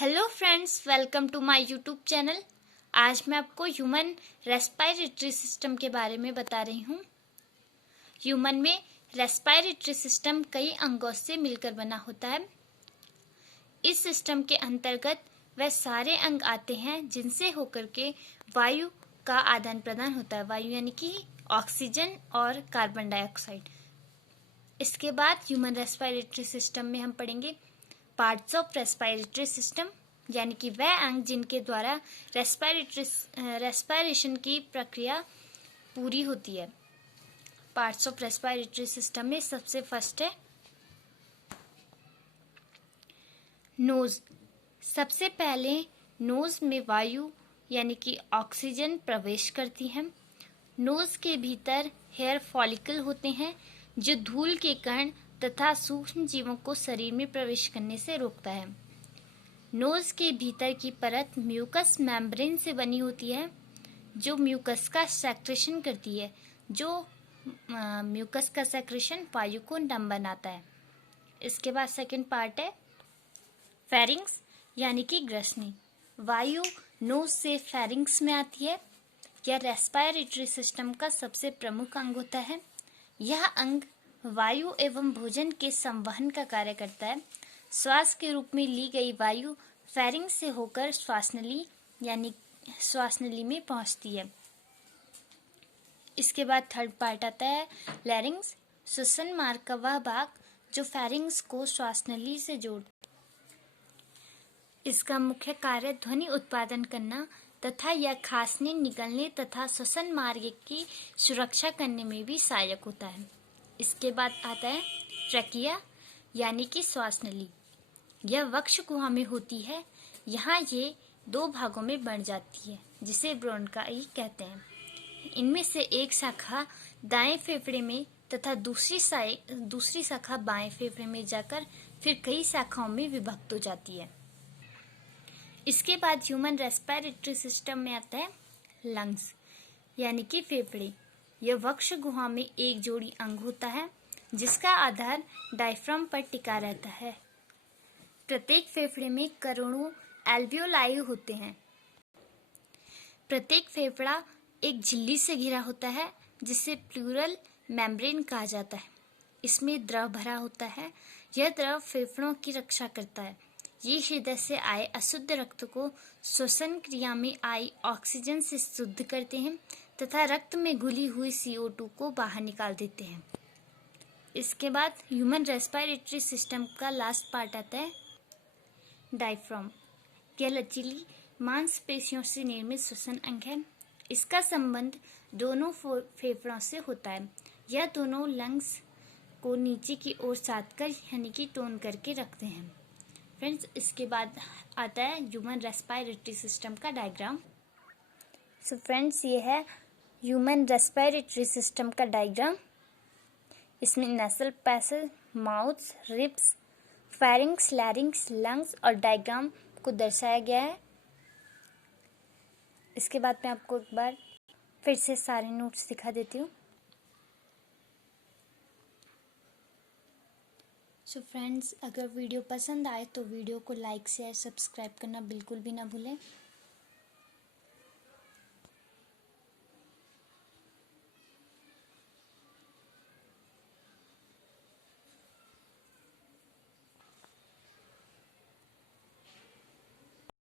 Hello friends, welcome to my YouTube channel. आज मैं आपको ह्यूमन रेस्पिरेटरी सिस्टम के बारे में बता रही हूँ। ह्यूमन में रेस्पिरेटरी सिस्टम कई अंगों से मिलकर बना होता है। इस सिस्टम के अंतर्गत वह सारे अंग आते हैं जिनसे होकर के वायु का आदान प्रदान होता है। वायु यानी कि ऑक्सीजन और कार्बन डाइऑक्साइड। इसके बाद ह्यूमन रेस्पिरेटरी सिस्टम में हम पढ़ेंगे पार्ट्स ऑफ रेस्पिरेटरी सिस्टम, यानी कि वह अंग जिनके द्वारा रेस्पिरेशन की प्रक्रिया पूरी होती है। पार्ट्स ऑफ रेस्पिरेटरी सिस्टम में सबसे फर्स्ट है नोज। सबसे पहले नोज में वायु यानी कि ऑक्सीजन प्रवेश करती है। नोज के भीतर हेयर फॉलिकल होते हैं जो धूल के कण तथा सूक्ष्म जीवों को शरीर में प्रवेश करने से रोकता है। नोज के भीतर की परत म्यूकस मेम्ब्रेन से बनी होती है जो म्यूकस का सेक्रेशन करती है। म्यूकस का सेक्रेशन वायु को नम बनाता है। इसके बाद सेकंड पार्ट है फेरिंग्स यानी कि ग्रसनी। वायु नोज से फेरिंग्स में आती है। यह रेस्पिरेटरी सिस्टम का सबसे प्रमुख अंग होता है। यह अंग वायु एवं भोजन के संवहन का कार्य करता है। श्वास के रूप में ली गई वायु फेरिंग्स से होकर श्वासनली यानी श्वासनली में पहुंचती है। इसके बाद थर्ड पार्ट आता है लैरिंग्स। श्वसन मार्ग का वह भाग जो फेरिंग्स को श्वासनली से जोड़। इसका मुख्य कार्य ध्वनि उत्पादन करना तथा यह खांसने, निगलने तथा श्वसन मार्ग की सुरक्षा करने में भी सहायक होता है। इसके बाद आता है ट्रकिया यानी कि श्वासनली। यह वक्ष गुहा में होती है। यहाँ ये दो भागों में बंट जाती है जिसे ब्रोंकाई कहते हैं। इनमें से एक शाखा दाएं फेफड़े में तथा दूसरी शाखा बाएं फेफड़े में जाकर फिर कई शाखाओं में विभक्त हो जाती है। इसके बाद ह्यूमन रेस्पिरेटरी सिस्टम में आता है लंग्स यानी कि फेफड़े। यह वक्ष गुहा में एक जोड़ी अंग होता है जिसका आधार डायफ्राम पर टिका रहता है। प्रत्येक फेफड़े में करोड़ों एल्वियोलाई होते हैं। प्रत्येक फेफड़ा एक झिल्ली से घिरा होता है जिसे प्लूरल मेम्ब्रेन कहा जाता है। इसमें द्रव भरा होता है। यह द्रव फेफड़ों की रक्षा करता है। ये हृदय से आए अशुद्ध रक्त को श्वसन क्रिया में आई ऑक्सीजन से शुद्ध करते हैं तथा रक्त में घुली हुई CO2 को बाहर निकाल देते हैं। इसके बाद ह्यूमन रेस्पिरेटरी सिस्टम का लास्ट पार्ट आता है डायफ्राम। यह लचीली मांसपेशियों से निर्मित श्वसन अंग है। इसका संबंध दोनों फेफड़ों से होता है। यह दोनों लंग्स को नीचे की ओर साध कर यानी कि टोन करके रखते हैं। फ्रेंड्स, इसके बाद आता है ह्यूमन रेस्पिरेटरी सिस्टम का डायग्राम। सो फ्रेंड्स, ये है ह्यूमन रेस्पिरेटरी सिस्टम का डायग्राम। इसमें nasal passage, mouth, ribs, pharynx, लैरिंग्स, lungs और डायग्राम को दर्शाया गया है। इसके बाद मैं आपको एक बार फिर से सारे नोट्स दिखा देती हूँ। सो फ्रेंड्स, अगर वीडियो पसंद आए तो वीडियो को लाइक, शेयर, सब्सक्राइब करना बिल्कुल भी ना भूलें।